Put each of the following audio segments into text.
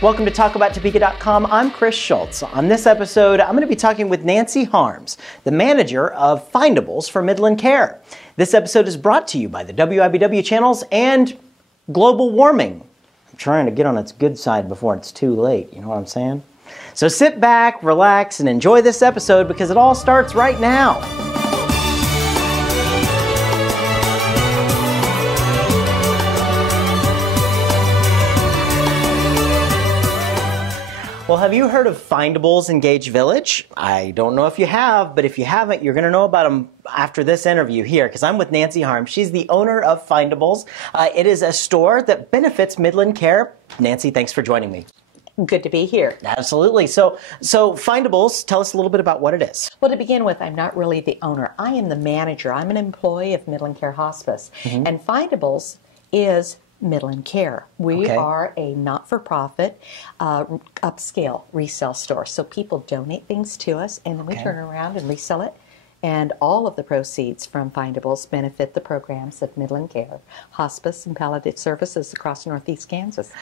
Welcome to TalkAboutTopeka.com. I'm Chris Schultz. On this episode, I'm going to be talking with Nancy Harms, the manager of Findables for Midland Care. This episode is brought to you by the WIBW channels and global warming. I'm trying to get on its good side before it's too late, you know what I'm saying? So sit back, relax, and enjoy this episode because it all starts right now. Well, have you heard of Findables in Gage Village? I don't know if you have, but if you haven't, you're going to know about them after this interview here, because I'm with Nancy Harms. She's the owner of Findables. It is a store that benefits Midland Care. Nancy, thanks for joining me. Good to be here. Absolutely. So Findables, tell us a little bit about what it is. Well, to begin with, I'm not really the owner. I am the manager. I'm an employee of Midland Care Hospice. And Findables is Midland Care. We are a not-for-profit upscale resale store. So people donate things to us and then we turn around and resell it. And all of the proceeds from Findables benefit the programs of Midland Care, hospice and palliative services across Northeast Kansas.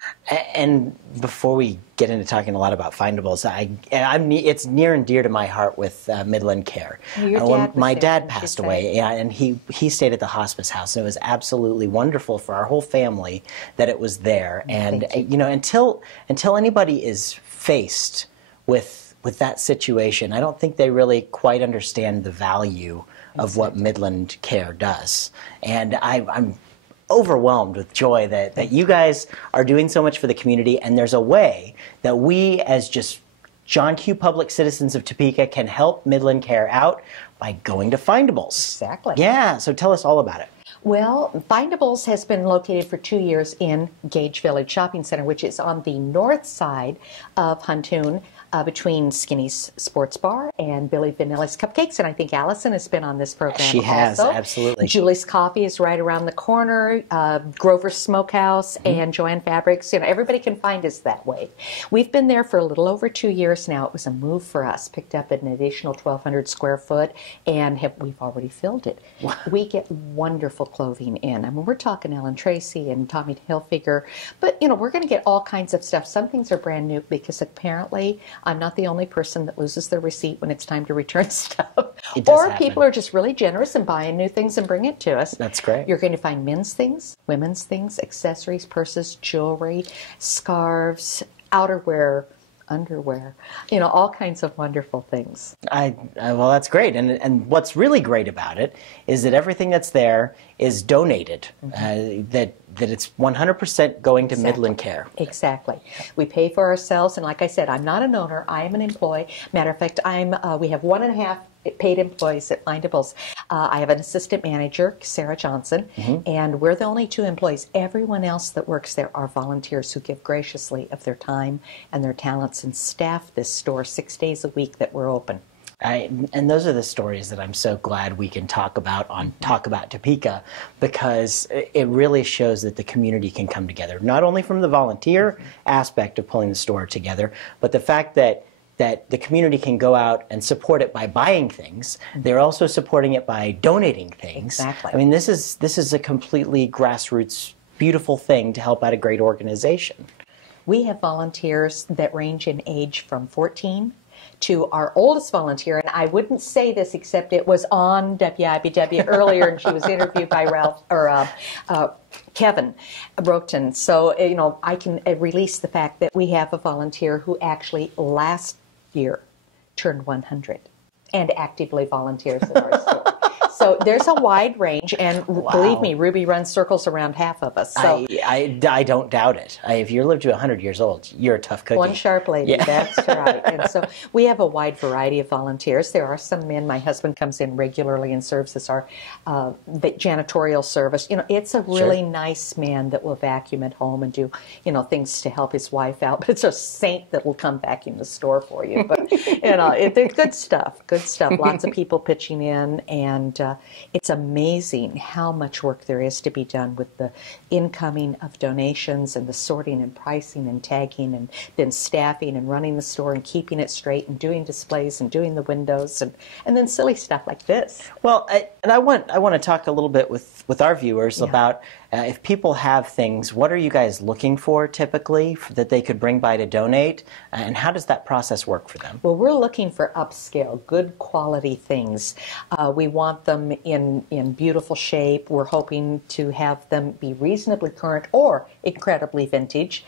And before we get into talking a lot about Findables, it's near and dear to my heart with Midland Care. My dad passed away, and he stayed at the hospice house, and it was absolutely wonderful for our whole family that it was there. And you know, until anybody is faced with that situation, I don't think they really quite understand the value of what Midland Care does. And I'm overwhelmed with joy that you guys are doing so much for the community, and there's a way that we as just John Q. Public citizens of Topeka can help Midland Care out by going to Findables. Exactly. Yeah, so tell us all about it. Well, Findables has been located for 2 years in Gage Village Shopping Center, which is on the north side of Huntoon, between Skinny's Sports Bar and Billy Vanilli's Cupcakes. And I think Allison has been on this program also. She has, absolutely. Julie's Coffee is right around the corner, Grover's Smokehouse and Joanne Fabrics. You know, everybody can find us that way. We've been there for a little over 2 years now. It was a move for us. Picked up an additional 1,200 square foot, and we've already filled it. Wow. We get wonderful clothing in. I mean, we're talking Ellen Tracy and Tommy Hilfiger, but, you know, we're going to get all kinds of stuff. Some things are brand new because apparently I'm not the only person that loses their receipt when it's time to return stuff. Or people are just really generous and buying new things and bringing it to us. That's great. You're going to find men's things, women's things, accessories, purses, jewelry, scarves, outerwear, underwear, you know, all kinds of wonderful things. Well, that's great. And what's really great about it is that everything that's there is donated, that it's 100% going to Midland Care. Exactly. We pay for ourselves, and like I said, I'm not an owner. I am an employee. Matter of fact, we have 1.5 paid employees at Findables. I have an assistant manager, Sarah Johnson, and we're the only 2 employees. Everyone else that works there are volunteers who give graciously of their time and their talents and staff this store 6 days a week that we're open. And those are the stories that I'm so glad we can talk about on Talk About Topeka, because it really shows that the community can come together, not only from the volunteer aspect of pulling the store together, but the fact that the community can go out and support it by buying things. They're also supporting it by donating things. Exactly. I mean, this is a completely grassroots, beautiful thing to help out a great organization. We have volunteers that range in age from 14 to our oldest volunteer, and I wouldn't say this except it was on WIBW earlier, and she was interviewed by Kevin Broten. So, you know, I can release the fact that we have a volunteer who actually last year turned 100 and actively volunteers at our store. So there's a wide range, and believe me, Ruby runs circles around half of us. So I don't doubt it. If you live to 100 years old, you're a tough cookie. One sharp lady, that's right. And so we have a wide variety of volunteers. There are some men. My husband comes in regularly and serves as our janitorial service. You know, it's a really nice man that will vacuum at home and do, you know, things to help his wife out. But it's a saint that will come vacuum the store for you. But, you know, it's good stuff, good stuff. Lots of people pitching in, and it's amazing how much work there is to be done with the incoming of donations and the sorting and pricing and tagging and then staffing and running the store and keeping it straight and doing displays and doing the windows and then silly stuff like this. Well, I want to talk a little bit with our viewers about if people have things, what are you guys looking for typically that they could bring by to donate? And how does that process work for them? Well, we're looking for upscale, good quality things. We want them in beautiful shape. We're hoping to have them be reasonably current or incredibly vintage.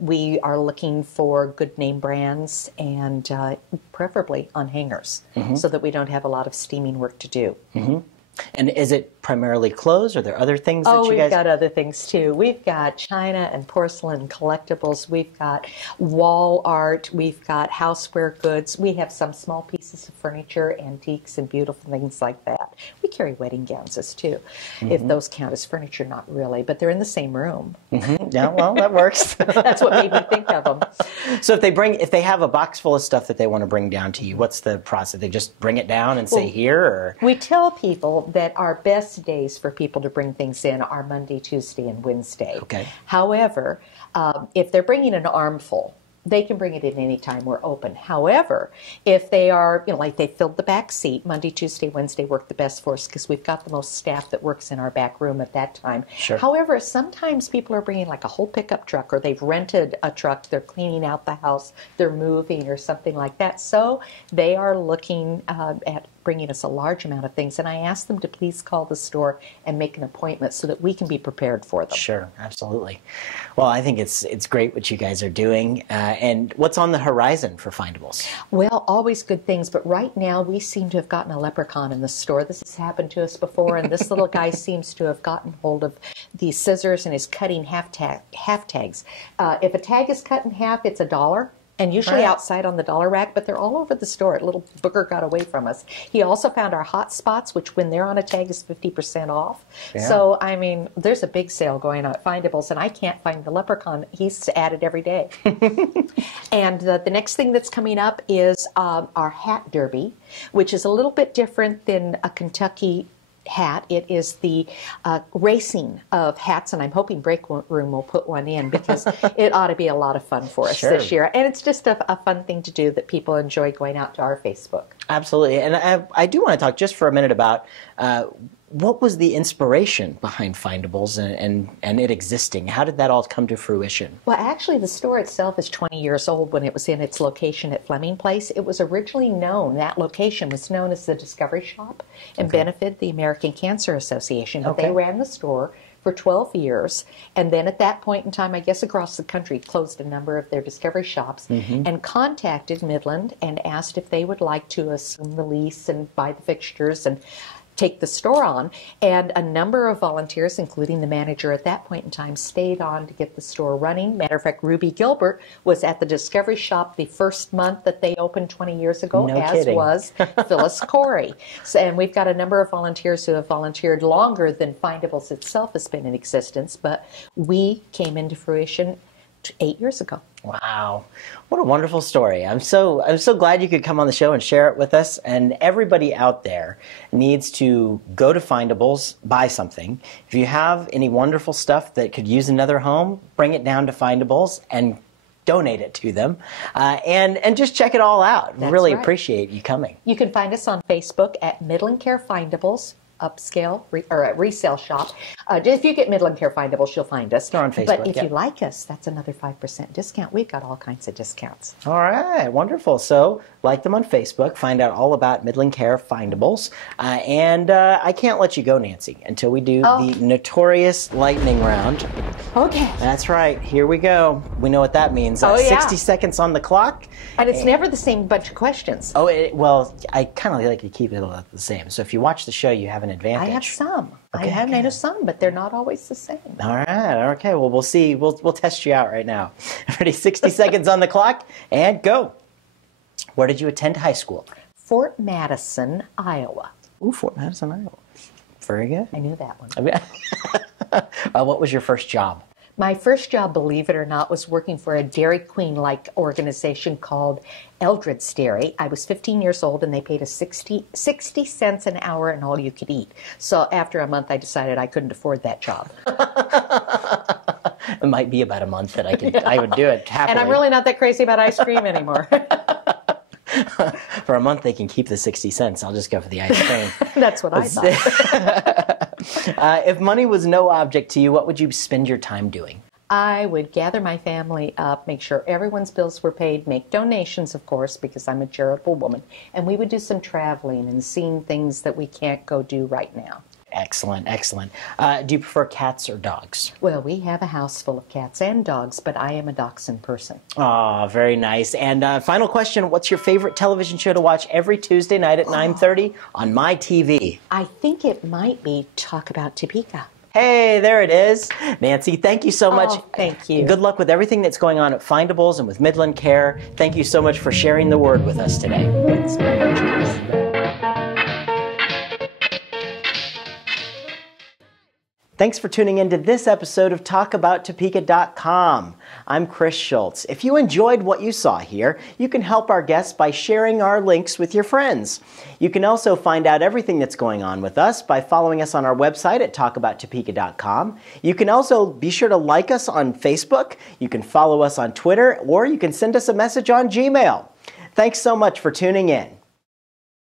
We are looking for good name brands and preferably on hangers so that we don't have a lot of steaming work to do. And is it primarily clothes? Are there other things that you guys... we've got other things too. We've got china and porcelain and collectibles. We've got wall art. We've got houseware goods. We have some small pieces of furniture, antiques, and beautiful things like that. We carry wedding gowns too, if those count as furniture. Not really, but they're in the same room. Yeah, well, that works. That's what made me think of them. So if they have a box full of stuff that they want to bring down to you, what's the process? They just bring it down and say here? Or? We tell people that our best days for people to bring things in are Monday, Tuesday, and Wednesday. Okay. However, if they're bringing an armful, they can bring it in any time. We're open. However, if they are, like they filled the back seat, Monday, Tuesday, Wednesday work the best for us because we've got the most staff that works in our back room at that time. Sure. However, sometimes people are bringing like a whole pickup truck, or they've rented a truck, they're cleaning out the house, they're moving or something like that. So they are looking at bringing us a large amount of things, and I ask them to please call the store and make an appointment so that we can be prepared for them. Sure, absolutely. Well, I think it's great what you guys are doing. And what's on the horizon for Findables? Well, always good things, but right now we seem to have gotten a leprechaun in the store. This has happened to us before, and this little guy seems to have gotten hold of these scissors and is cutting half tags. If a tag is cut in half, it's $1. And usually outside on the dollar rack, but they're all over the store. A little booger got away from us. He also found our hot spots, which when they're on a tag is 50% off. Yeah. So, I mean, there's a big sale going on at Findables, and I can't find the leprechaun. He's added every day. And the next thing that's coming up is our hat derby, which is a little bit different than a Kentucky hat. It is the racing of hats, and I'm hoping Break Room will put one in because it ought to be a lot of fun for us this year. And it's just a fun thing to do that people enjoy going out to our Facebook. Absolutely. And I do want to talk just for a minute about what was the inspiration behind Findables and it existing? How did that all come to fruition? Well, actually, the store itself is 20 years old when it was in its location at Fleming Place. It was originally known, that location was known as the Discovery Shop and benefited the American Cancer Association. But they ran the store for 12 years, and then at that point in time, I guess across the country, closed a number of their Discovery shops and contacted Midland and asked if they would like to assume the lease and buy the fixtures and take the store on. And a number of volunteers, including the manager at that point in time, stayed on to get the store running. Matter of fact, Ruby Gilbert was at the Discovery Shop the first month that they opened 20 years ago, as was Phyllis Corey. So, and we've got a number of volunteers who have volunteered longer than Findables itself has been in existence, but we came into fruition 8 years ago. Wow. What a wonderful story. I'm so glad you could come on the show and share it with us. And everybody out there needs to go to Findables, buy something. If you have any wonderful stuff that could use another home, bring it down to Findables and donate it to them. And just check it all out. That's really right. Appreciate you coming. You can find us on Facebook at Midland Care Findables. Upscale or a resale shop. If you get Midland Care Findables, you'll find us. Or on Facebook. But if you like us, that's another 5% discount. We've got all kinds of discounts. All right, wonderful. So like them on Facebook, find out all about Midland Care Findables. And I can't let you go, Nancy, until we do the notorious lightning round. Okay. That's right. Here we go. We know what that means. 60 seconds on the clock. And it's never the same bunch of questions. Oh, well, I kind of like to keep it the same. So if you watch the show, you have an advantage. I have some. Okay, I know some, but they're not always the same. All right. Okay. Well, we'll see. We'll test you out right now. Ready? 60 seconds on the clock, and go. Where did you attend high school? Fort Madison, Iowa. Ooh, Fort Madison, Iowa. Very good. I knew that one. What was your first job? My first job, believe it or not, was working for a Dairy Queen-like organization called Eldred's Dairy. I was 15 years old, and they paid us 60 cents an hour and all you could eat. So after a month, I decided I couldn't afford that job. It might be about a month that I would do it happily. And I'm really not that crazy about ice cream anymore. For a month, they can keep the 60 cents. I'll just go for the ice cream. That's what I thought. If money was no object to you, what would you spend your time doing? I would gather my family up, make sure everyone's bills were paid, make donations, of course, because I'm a charitable woman, and we would do some traveling and seeing things that we can't go do right now. Excellent, excellent. Do you prefer cats or dogs? Well, we have a house full of cats and dogs, but I am a dachshund person. Oh, very nice. And final question, what's your favorite television show to watch every Tuesday night at 9:30 on my TV? I think it might be Talk About Topeka. Hey, there it is. Nancy, thank you so much. Oh, thank you. Good luck with everything that's going on at Findables and with Midland Care. Thank you so much for sharing the word with us today. It's great. Thanks for tuning in to this episode of TalkAboutTopeka.com. I'm Chris Schultz. If you enjoyed what you saw here, you can help our guests by sharing our links with your friends. You can also find out everything that's going on with us by following us on our website at TalkAboutTopeka.com. You can also be sure to like us on Facebook, you can follow us on Twitter, or you can send us a message on Gmail. Thanks so much for tuning in.